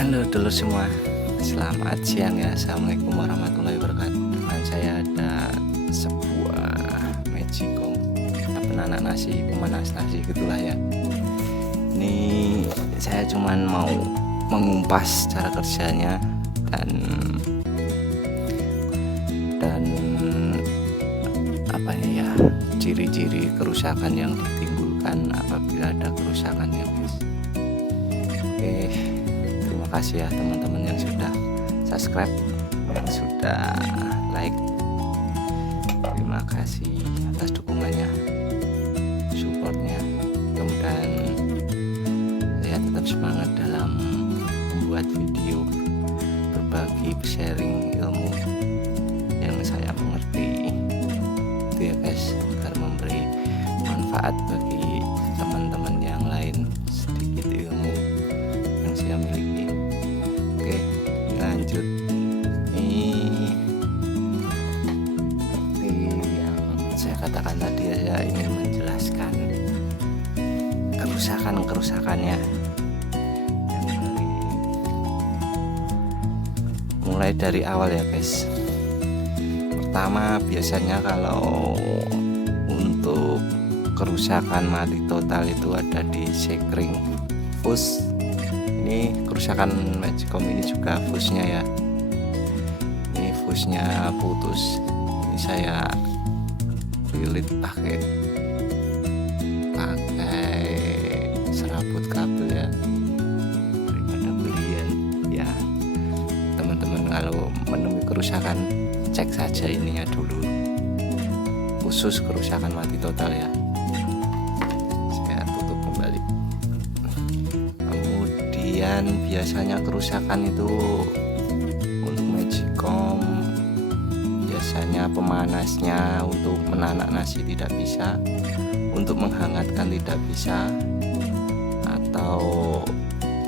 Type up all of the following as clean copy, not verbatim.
Halo dulur semua, selamat siang ya. Assalamualaikum warahmatullahi wabarakatuh. Dengan saya ada sebuah magicom, penanak nasi, pemanas nasi gitulah ya. Ini saya cuman mau mengumpas cara kerjanya dan apa ya, ciri-ciri kerusakan yang ditimbulkan apabila ada kerusakan ya guys. Oke, terima kasih ya teman-teman yang sudah subscribe, yang sudah like. Terima kasih atas dukungannya, supportnya. Mudah-mudahan saya tetap semangat dalam membuat video, berbagi, sharing ilmu yang saya mengerti itu ya guys, agar memberi manfaat bagi teman-teman yang lain sedikit ilmu yang saya miliki. Oke, lanjut. Ini yang saya katakan tadi, saya ingin menjelaskan kerusakannya yang mulai dari awal ya guys. Pertama, biasanya kalau untuk kerusakan mati total itu ada di sekring fuse. Ini kerusakan magicom ini juga fuse-nya ya. Ini fuse-nya putus. Ini saya lilit pakai serabut kabel ya, daripada belian ya. Teman-teman kalau menemui kerusakan, cek saja ininya dulu, khusus kerusakan mati total ya. Saya tutup kembali. Kemudian biasanya kerusakan itu untuk magicom, biasanya pemanasnya untuk menanak nasi tidak bisa, untuk menghangatkan tidak bisa, atau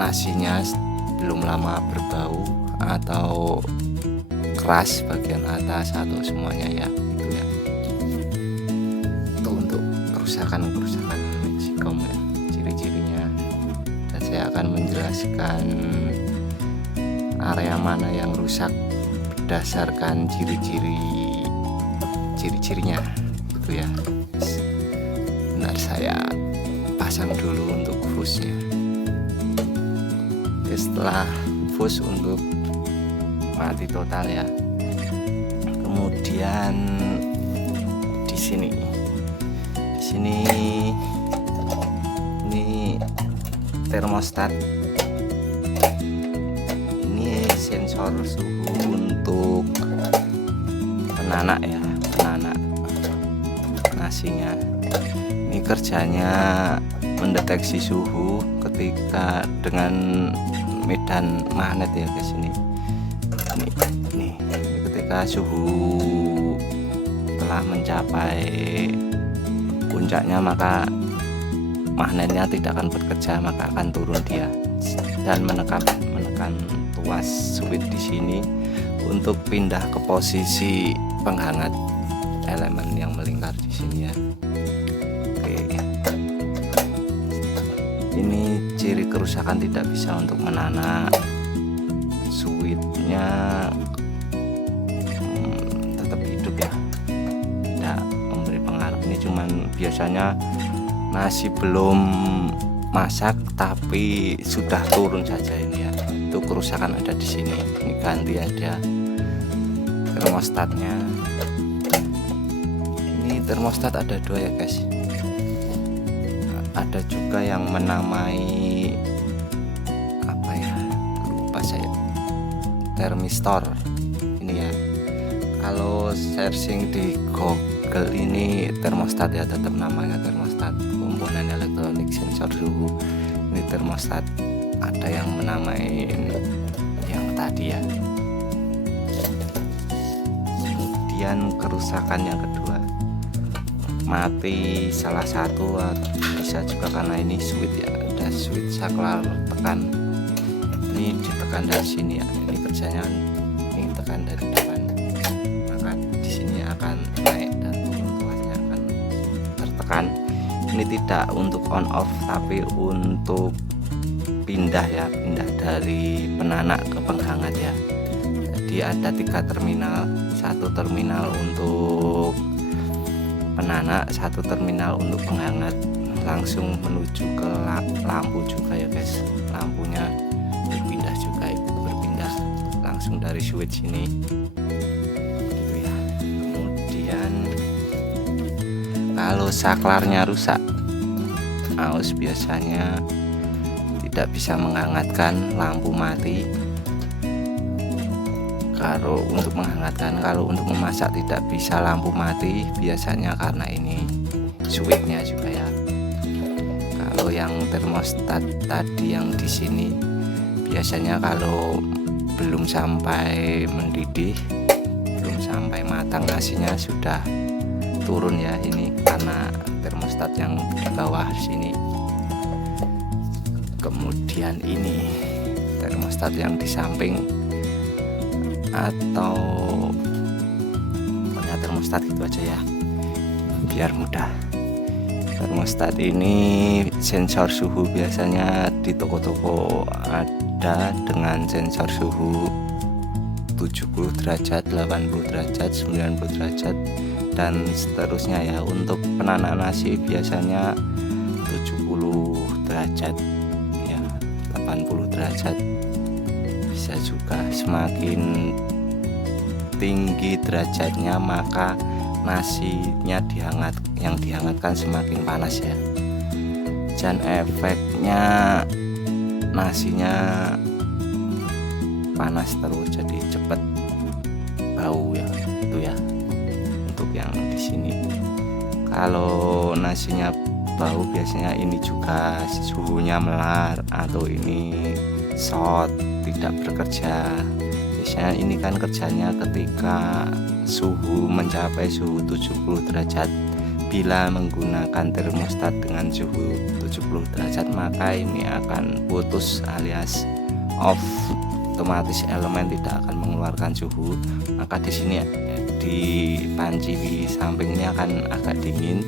nasinya belum lama berbau, atau keras bagian atas, atau semuanya ya, itu ya. Itu untuk kerusakan magicom ya, ciri-cirinya. Dan saya akan menjelaskan area mana yang rusak berdasarkan ciri-cirinya itu ya. Benar, saya pasang dulu untuk fuse-nya. Setelah fuse untuk mati total ya, kemudian di sini ini termostat, ini sensor suhu untuk penanak ya, penanak nasinya. Ini kerjanya mendeteksi suhu ketika dengan medan magnet ya guys. Ini ketika suhu telah mencapai puncaknya, maka magnetnya tidak akan bekerja, maka akan turun dia dan menekan tuas switch di sini untuk pindah ke posisi penghangat elemen yang melingkar di sini ya. Oke, ini ciri kerusakan tidak bisa untuk menanak. Switchnya tetap hidup ya, tidak memberi pengaruh. Ini cuman biasanya nasi belum masak tapi sudah turun saja ini ya, itu kerusakan ada di sini. Ini ganti ada termostatnya. Ini termostat ada dua ya guys. Ada juga yang menamai apa ya, lupa saya, termistor ini ya. Kalau searching di Google ini termostat ya, tetap namanya termostat, komponen elektronik sensor suhu. Ini termostat. Ada yang menamai yang tadi ya. Kemudian kerusakan yang kedua, mati salah satu, bisa juga karena ini switch ya, ada switch saklar tekan. Ini ditekan dari sini ya, ini kerjanya ini tekan dari depan, maka di sini akan naik dan turun, tuasnya akan tertekan. Ini tidak untuk on off tapi untuk pindah ya, pindah dari penanak ke penghangat ya. Jadi ada 3 terminal, 1 terminal untuk penanak, 1 terminal untuk penghangat, langsung menuju ke lampu juga ya guys. Lampunya berpindah juga, berpindah langsung dari switch ini gitu ya. Kemudian kalau saklarnya rusak, AUS biasanya tidak bisa menghangatkan, lampu mati. Kalau untuk menghangatkan, kalau untuk memasak tidak bisa, lampu mati, biasanya karena ini switchnya juga ya. Kalau yang termostat tadi yang di sini, biasanya kalau belum sampai mendidih, belum sampai matang nasinya sudah turun ya, ini karena termostat yang di bawah sini. Kemudian ini termostat yang di samping, atau punya termostat gitu aja ya biar mudah. Termostat ini sensor suhu, biasanya di toko-toko ada dengan sensor suhu 70 derajat, 80 derajat, 90 derajat dan seterusnya ya. Untuk penanak nasi biasanya 70 derajat ya, 80 derajat bisa juga. Semakin tinggi derajatnya maka nasinya yang dihangatkan semakin panas ya, dan efeknya nasinya panas terus, jadi cepet bau ya, itu ya untuk yang di sini. Kalau nasinya bau biasanya ini juga suhunya melar atau ini short, tidak bekerja. Biasanya ini kan kerjanya ketika suhu mencapai suhu 70 derajat. Bila menggunakan termostat dengan suhu 70 derajat maka ini akan putus alias off, otomatis elemen tidak akan mengeluarkan suhu. Maka di sini di panci samping ini akan agak dingin.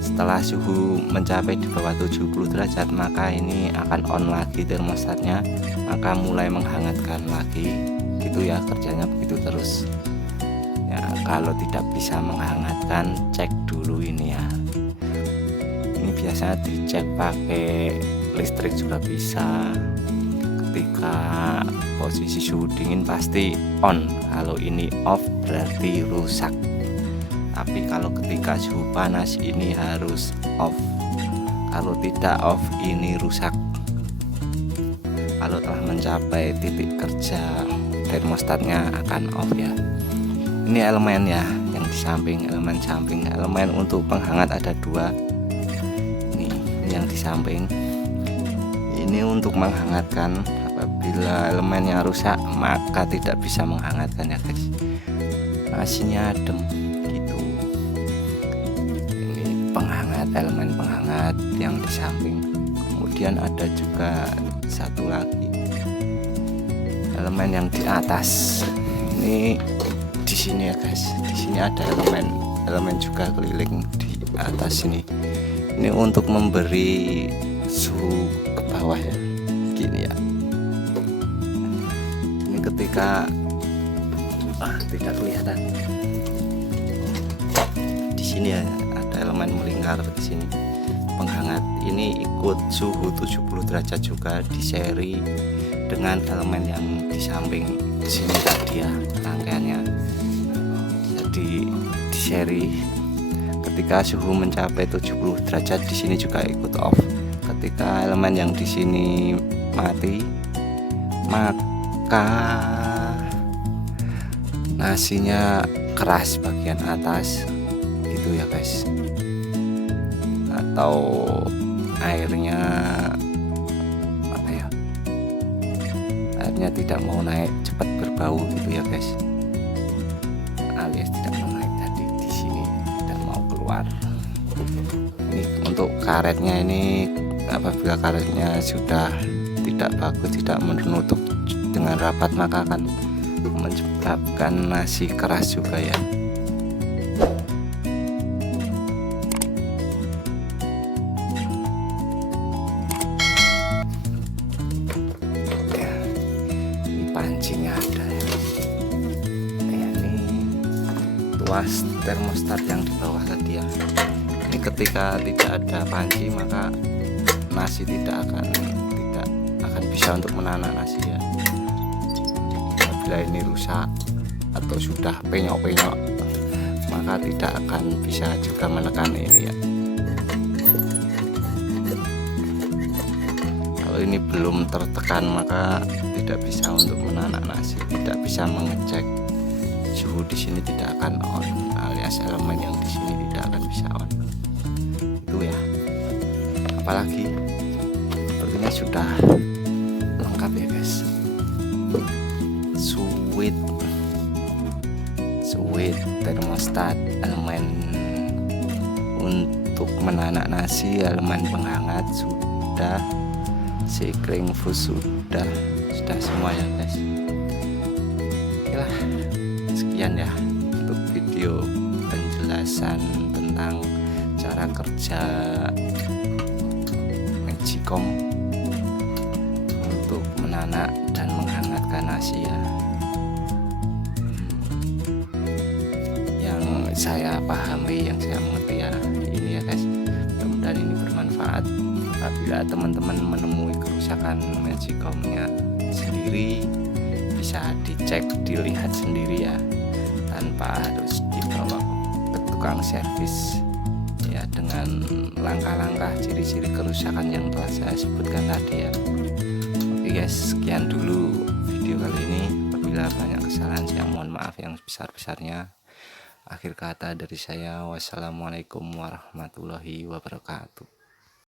Setelah suhu mencapai di bawah 70 derajat maka ini akan on lagi termostatnya, maka mulai menghangatkan lagi gitu ya, kerjanya begitu terus ya. Kalau tidak bisa menghangatkan, cek dulu ini ya. Ini biasanya dicek pakai listrik juga bisa. Ketika posisi suhu dingin pasti on, kalau ini off berarti rusak. Tapi kalau ketika suhu panas ini harus off, kalau tidak off ini rusak. Kalau telah mencapai titik kerja termostatnya akan off ya. Ini elemen ya yang di samping, elemen samping. Elemen untuk penghangat ada 2. Ini yang di samping. Ini untuk menghangatkan. Apabila elemennya rusak maka tidak bisa menghangatkan ya guys. Nasinya adem gitu. Ini penghangat, elemen penghangat yang di samping. Kemudian ada juga satu lagi elemen yang di atas. Ini di sini ya guys. Di sini ada elemen juga keliling di atas sini. Ini untuk memberi suhu ke bawah ya. Gini ya. Ini ketika tidak kelihatan. Di sini ya ada elemen melingkar di sini. Penghangat ini ikut suhu 70 derajat juga, di seri dengan elemen yang di samping di sini tadi ya, rangkaiannya. Jadi di seri ketika suhu mencapai 70 derajat di sini juga ikut off. Ketika elemen yang di sini mati maka nasinya keras bagian atas itu ya guys, atau airnya apa ya, airnya tidak mau naik, cepat berbau gitu ya guys, alias tidak mau naik tadi di sini dan mau keluar. Ini untuk karetnya, ini apabila karetnya sudah tidak bagus, tidak menutup dengan rapat maka akan menyebabkan nasi keras juga ya. ruas termostat yang di bawah tadi ya. Ini ketika tidak ada panci maka nasi tidak akan bisa untuk menanak nasi ya. Apabila ini rusak atau sudah penyok-penyok maka tidak akan bisa juga menekan ini ya. Kalau ini belum tertekan maka tidak bisa untuk menanak nasi, tidak bisa mengecek suhu di sini, tidak akan on, alias elemen yang di sini tidak akan bisa on. Itu ya. Apalagi sepertinya sudah lengkap ya guys. Switch termostat, elemen untuk menanak nasi, elemen penghangat sudah, cycling fuse sudah semua ya guys. Oke lah, sekian ya untuk video penjelasan tentang cara kerja Magicom untuk menanak dan menghangatkan nasi ya. Yang saya pahami, yang saya mengerti ya ini ya guys. Mudah-mudahan ini bermanfaat. Apabila teman-teman menemui kerusakan Magicomnya sendiri, bisa dicek, dilihat sendiri ya, tanpa harus dibawa ke tukang servis ya, dengan langkah-langkah ciri-ciri kerusakan yang telah saya sebutkan tadi ya. Oke guys, sekian dulu video kali ini. Apabila banyak kesalahan saya mohon maaf yang sebesar-besarnya. Akhir kata dari saya, wassalamualaikum warahmatullahi wabarakatuh.